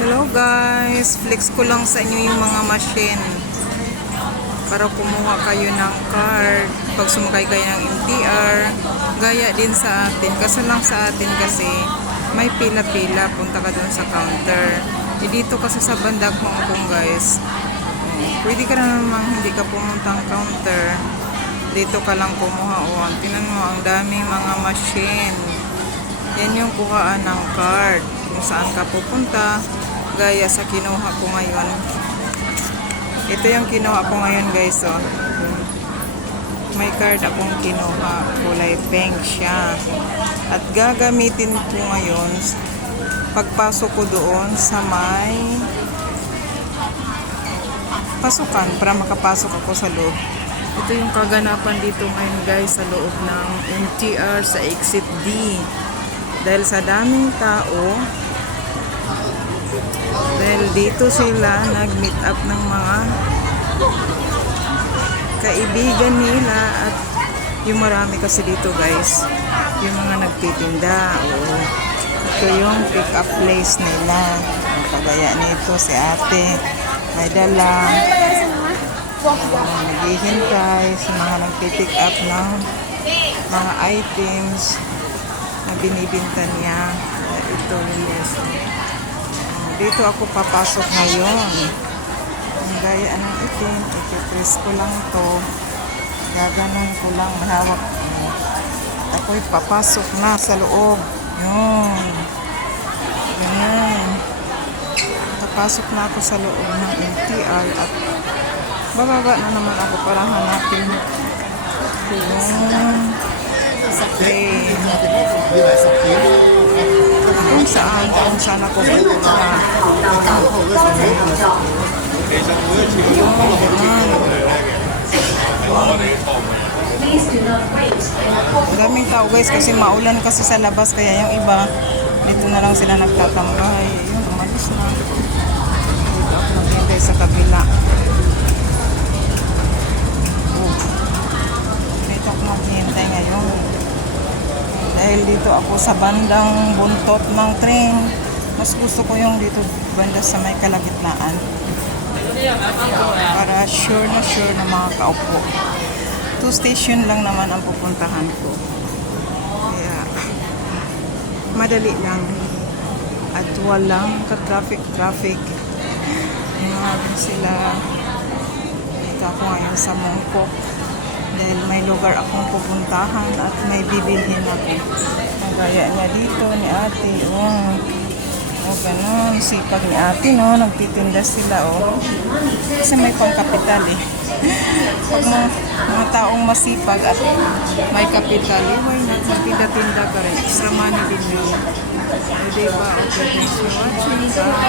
Hello guys, flex ko lang sa inyo yung mga machine para kumuha kayo ng card pag sumakay kayo ng MTR. Gaya din sa atin, kasi lang sa atin kasi may pila-pila, punta ka dun sa counter. Dito kasi sa bandang Hong Kong guys, pwede ka na namang hindi ka pumuntang counter, dito ka lang kumuha. Tinan mo, ang daming mga machine. Yan yung kuhaan ng card kung saan ka pupunta. Gaya sa kinuha ko ngayon, ito yung kinuha ko ngayon guys. May card akong kinuha, kulay pink siya, at gagamitin ko ngayon pagpasok ko doon sa may pasukan para makapasok ako sa loob. Ito yung kaganapan dito ngayon guys sa loob ng MTR sa exit D. Dahil sa daming tao, dahil dito sila nag-meet up ng mga kaibigan nila, at yung marami kasi dito guys, yung mga nagtitinda. Ito yung pick up place nila. Kagaya nito si ate, may dala, naghihintay sa mga nagpipick up ng mga items na binibinta niya. Ito yes. Dito ako papasok ngayon. Ang gaya ng itim, ipipress ko lang to, gaganon ko lang, mahawak. Ako'y papasok na sa loob. Yun. Ganyan. Papasok na ako sa loob ng MTR at bababa na naman ako para hanapin yung sakay. Kung saan ako pupunta. Daming tao guys kasi maulan kasi sa labas, kaya yung iba dito na lang sila nagtatambay. Yung umalis na. Dito ako naghintay sa kabila. Dito ako naghintay ngayon. Dahil dito ako sa bandang buntot ng train. Mas gusto ko yung dito banda sa may kalagitnaan. Para sure na makakaupo. 2 station lang naman ang pupuntahan ko. Kaya madali lang. At walang ka-traffic. Din sila. Dito ako ngayon sa Mongkok. Dahil may lugar akong pupuntahan at may bibilhin ako. Gaya na dito ni ate. Ganun. Sipag ni ate, no? Nagtitinda sila, Kasi may pangkapital, Pag mga taong masipag at may kapital, why not? Magtinda-tinda ka rin. Extra money din yun. Diba? Okay, thanks for watching. Bye.